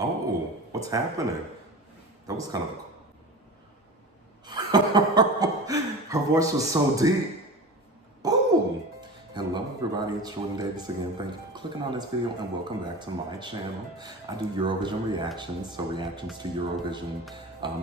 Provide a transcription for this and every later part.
Oh, what's happening? That was kind of. Her voice was so deep. Ooh. Hello, everybody. It's Jordan Davis again. Thank you for clicking on this video and welcome back to my channel. I do Eurovision reactions, so reactions to Eurovision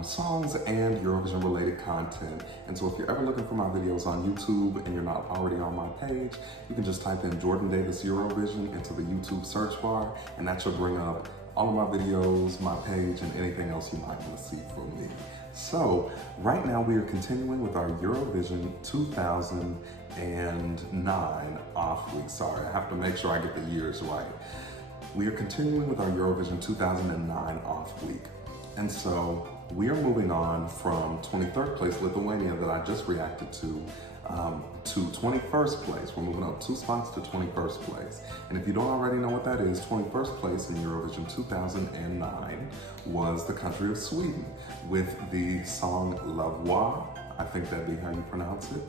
songs and Eurovision related content. And so if you're ever looking for my videos on YouTube and you're not already on my page, you can just type in Jordan Davis Eurovision into the YouTube search bar, and that should bring up all of my videos, my page, and anything else you might want to see from me. So right now we are continuing with our Eurovision 2009 off week. Sorry, I have to make sure I get the years right. We are continuing with our Eurovision 2009 off week. And so we are moving on from 23rd place Lithuania that I just reacted to 21st place. We're moving up 2 spots to 21st place. And if you don't already know what that is, 21st place in Eurovision 2009 was the country of Sweden with the song La Voix. I think that'd be how you pronounce it.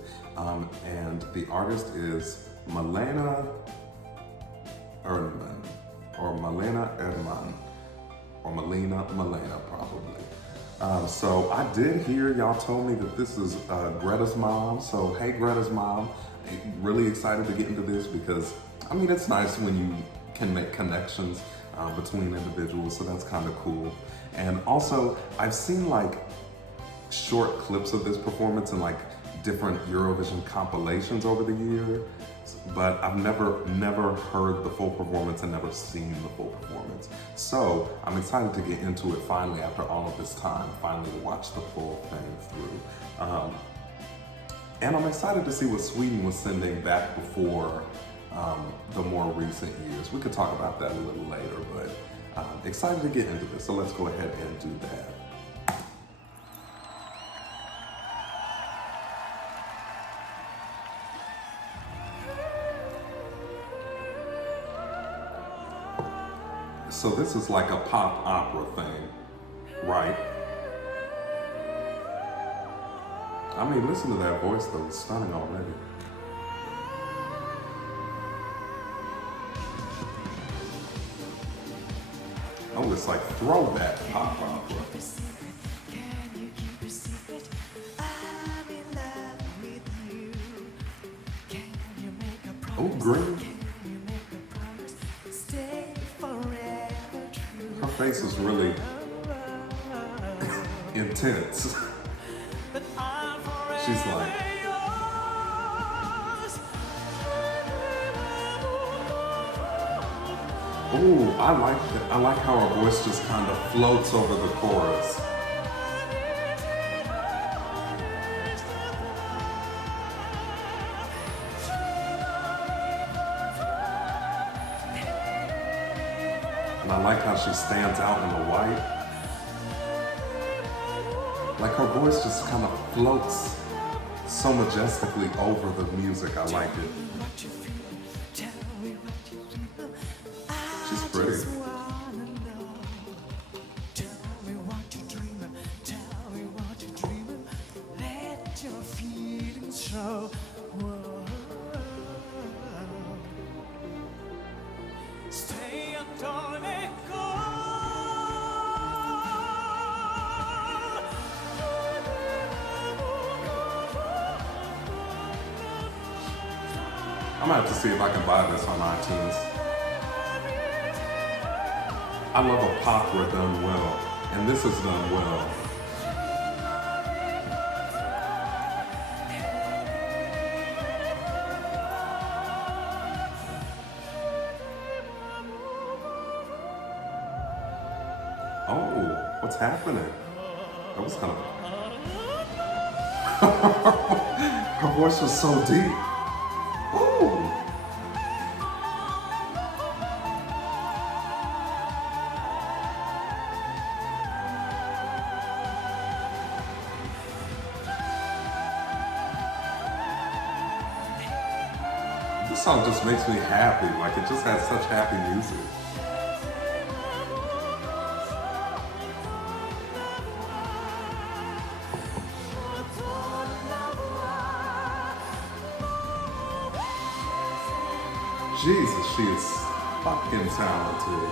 And the artist is Malena Ernman, or Malena Ernman, or Malena probably. So I did hear y'all told me that this is Greta's mom. So hey, Greta's mom, really excited to get into this because I mean, it's nice when you can make connections between individuals. So that's kind of cool. And also I've seen like short clips of this performance in like different Eurovision compilations over the years, but I've never heard the full performance and never seen the full performance. So I'm excited to get into it finally after all of this time, finally to watch the full thing through. And I'm excited to see what Sweden was sending back before the more recent years. We could talk about that a little later, but excited to get into this. So let's go ahead and do that. So this is like a pop opera thing, right? I mean, listen to that voice though, it's stunning already. Oh, it's like throwback pop opera. Oh, green. Her face is really intense. She's like, ooh, I like that. I like how her voice just kind of floats over the chorus. And I like how she stands out in the white. Like her voice just kind of floats so majestically over the music. I like it. She's pretty. I'm gonna have to see if I can buy this on iTunes. I love a opera done well, and this is done well. Oh, what's happening? That was kind of... Her voice was so deep. Ooh. This song just makes me happy. Like, it just has such happy music. Jesus, she is fucking talented.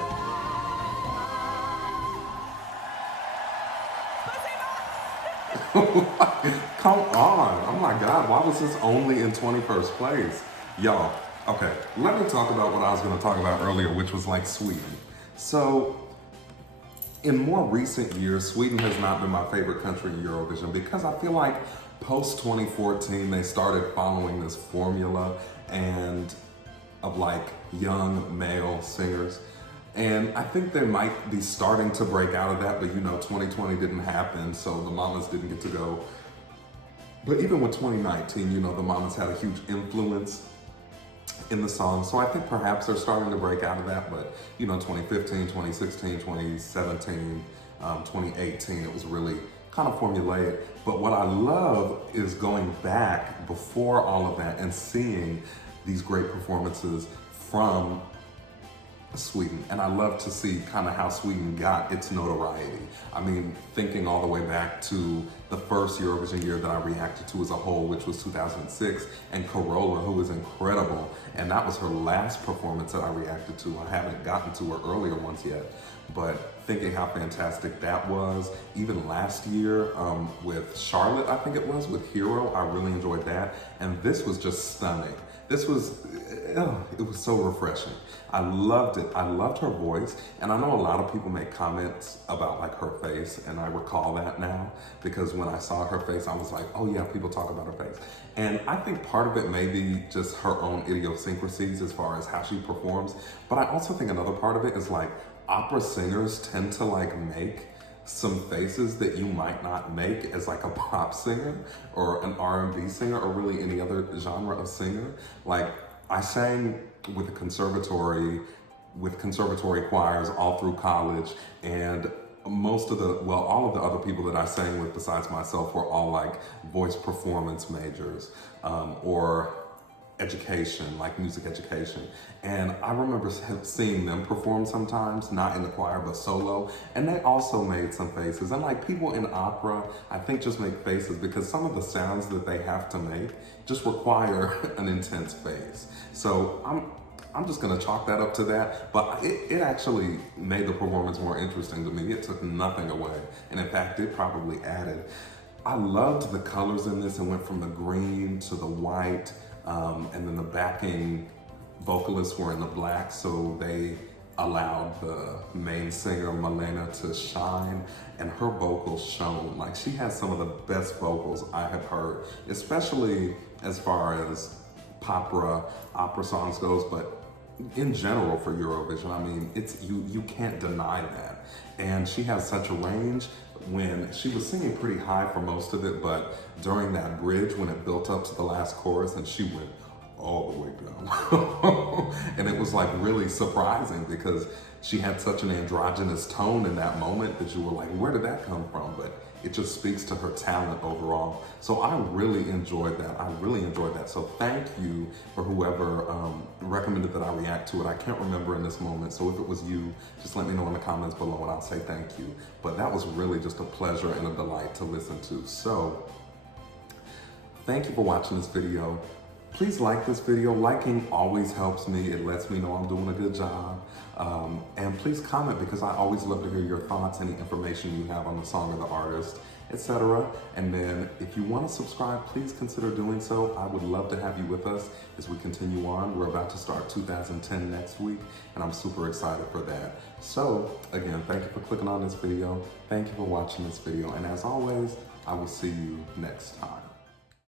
Come on. Oh my God, why was this only in 21st place? Y'all, okay, let me talk about what I was gonna talk about earlier, which was like Sweden. So, in more recent years, Sweden has not been my favorite country in Eurovision because I feel like post 2014 they started following this formula and of like young male singers. And I think they might be starting to break out of that, but 2020 didn't happen, so the mamas didn't get to go. But even with 2019, the mamas had a huge influence in the song. So I think perhaps they're starting to break out of that, but 2015, 2016, 2017, 2018, it was really kind of formulaic. But what I love is going back before all of that and seeing these great performances from Sweden. And I love to see kind of how Sweden got its notoriety. I mean, thinking all the way back to the first Eurovision year that I reacted to as a whole, which was 2006, and Carola, who was incredible. And that was her last performance that I reacted to. I haven't gotten to her earlier ones yet, but thinking how fantastic that was. Even last year with Charlotte, I think it was, with Hero, I really enjoyed that. And this was just stunning. This was, it was so refreshing. I loved it. I loved her voice. And I know a lot of people make comments about like her face, and I recall that now because when I saw her face, I was like, oh yeah, people talk about her face. And I think part of it may be just her own idiosyncrasies as far as how she performs. But I also think another part of it is like opera singers tend to like make some faces that you might not make as like a pop singer or an R&B singer or really any other genre of singer. Like I sang with a conservatory, with conservatory choirs all through college, and most of the, well, all of the other people that I sang with besides myself were all like voice performance majors or education, like music education. And I remember seeing them perform sometimes, not in the choir, but solo. And they also made some faces. And like people in opera, I think just make faces because some of the sounds that they have to make just require an intense face. So I'm just gonna chalk that up to that, but it actually made the performance more interesting to me. It took nothing away. And in fact, it probably added. I loved the colors in this. It went from the green to the white, and then the backing vocalists were in the black, so they allowed the main singer, Malena, to shine, and her vocals shone. Like, she has some of the best vocals I have heard, especially as far as opera songs goes, but in general for Eurovision, I mean, it's you can't deny that. And she has such a range. When she was singing pretty high for most of it, but during that bridge, when it built up to the last chorus and she went all the way down. And it was like really surprising because she had such an androgynous tone in that moment that you were like, where did that come from? But it just speaks to her talent overall. So I really enjoyed that. I really enjoyed that. So thank you for whoever recommended that I react to it. I can't remember in this moment. So if it was you, just let me know in the comments below and I'll say thank you. But that was really just a pleasure and a delight to listen to. So thank you for watching this video. Please like this video. Liking always helps me. It lets me know I'm doing a good job. And please comment because I always love to hear your thoughts, any information you have on the song or the artist, etc. And then if you want to subscribe, please consider doing so. I would love to have you with us as we continue on. We're about to start 2010 next week, and I'm super excited for that. So again, thank you for clicking on this video. Thank you for watching this video. And as always, I will see you next time.